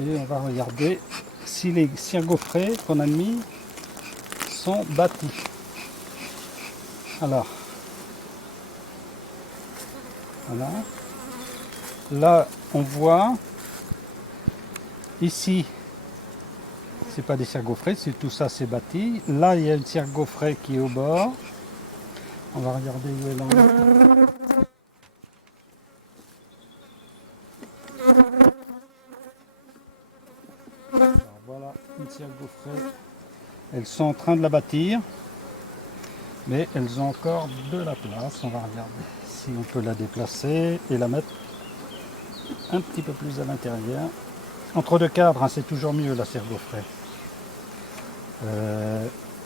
Et on va regarder si les cirgofraies qu'on a mis sont bâtis. Alors, voilà. Là, on voit, ici, c'est pas des cirgofraies, c'est tout ça, c'est bâti. Là, il y a une cirgofraie qui est au bord. On va regarder où est l'angle. Alors, voilà une cirgofraie. Elles sont en train de la bâtir, mais elles ont encore de la place. On va regarder si on peut la déplacer et la mettre un petit peu plus à l'intérieur. Entre deux cadres, hein, c'est toujours mieux la cirgofraie.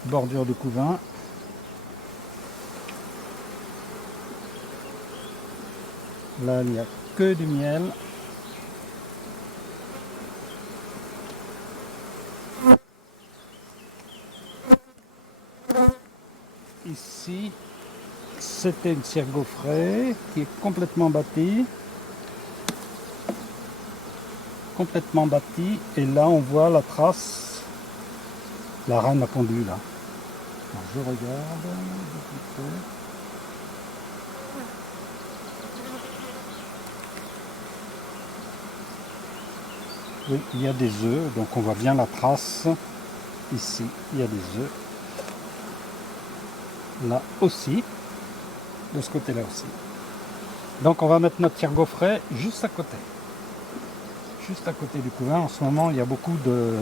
Bordure de couvain. Là, il n'y a que du miel. Ici, c'était une cirgofraie qui est complètement bâtie. Et là, on voit la trace. La reine a pondu là. Alors, je regarde de plus près. Oui, il y a des œufs, donc on voit bien la trace. Ici, il y a des œufs. Là aussi. De ce côté-là aussi. Donc on va mettre notre cirgofraie juste à côté. Juste à côté du couvain. En ce moment, il y a beaucoup de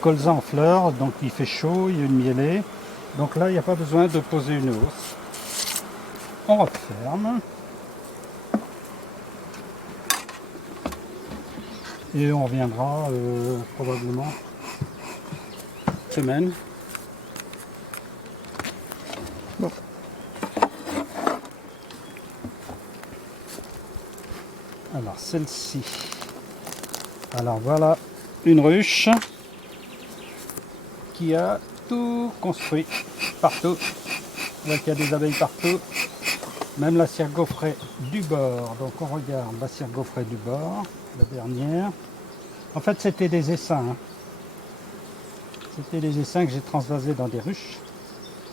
colza en fleurs, donc il fait chaud, il y a une mielée. Donc là, il n'y a pas besoin de poser une hausse. On referme. Et on reviendra probablement semaine. Bon. Alors celle-ci. Alors voilà une ruche qui a tout construit partout. Donc il y a des abeilles partout. Même la cirgofraie du bord. Donc on regarde la cirgofraie du bord, la dernière. En fait c'était des essaims. Hein. C'était des essaims que j'ai transvasés dans des ruches.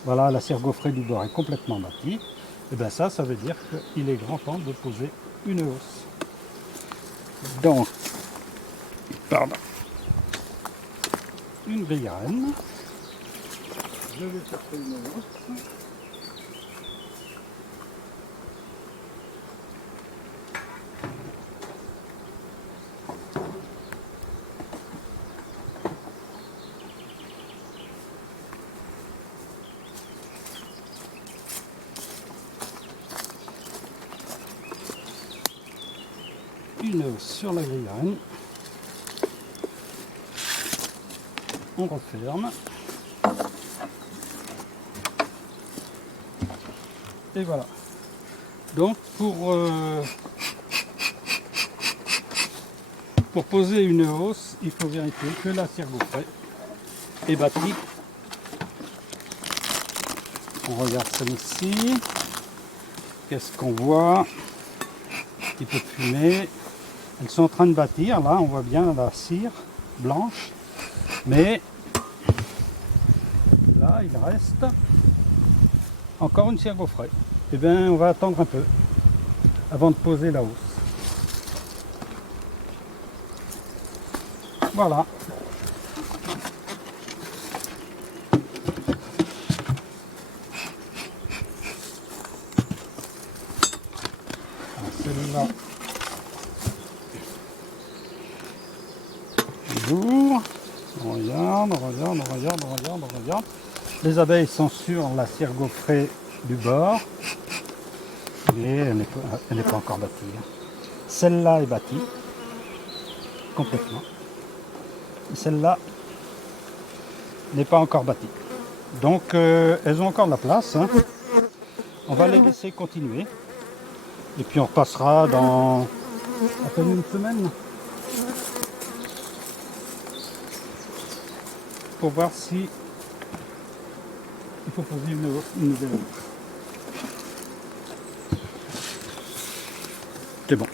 Voilà, la cirgofraie du bord est complètement bâtie. Et bien ça veut dire qu'il est grand temps de poser une hausse. Donc, pardon, une grille-reine. Je vais chercher une hausse. Une hausse sur la grille-reine. On referme. Et voilà. Donc pour poser une hausse, il faut vérifier que la cirgofraie est bâtie. On regarde celle-ci. Qu'est-ce qu'on voit? Un petit peu de fumée. Elles sont en train de bâtir. Là, on voit bien la cire blanche. Mais là, il reste encore une cirgofraie. Eh bien, on va attendre un peu avant de poser la hausse. Voilà. Celle-là, j'ouvre. On regarde. Les abeilles sont sur la cirgofraie du bord. Et elle n'est pas encore bâtie. Celle-là est bâtie complètement. Celle-là n'est pas encore bâtie. Donc elles ont encore de la place. Hein. On va les laisser continuer. Et puis on repassera dans à peine une semaine pour voir si il faut poser une nouvelle. C'est bon.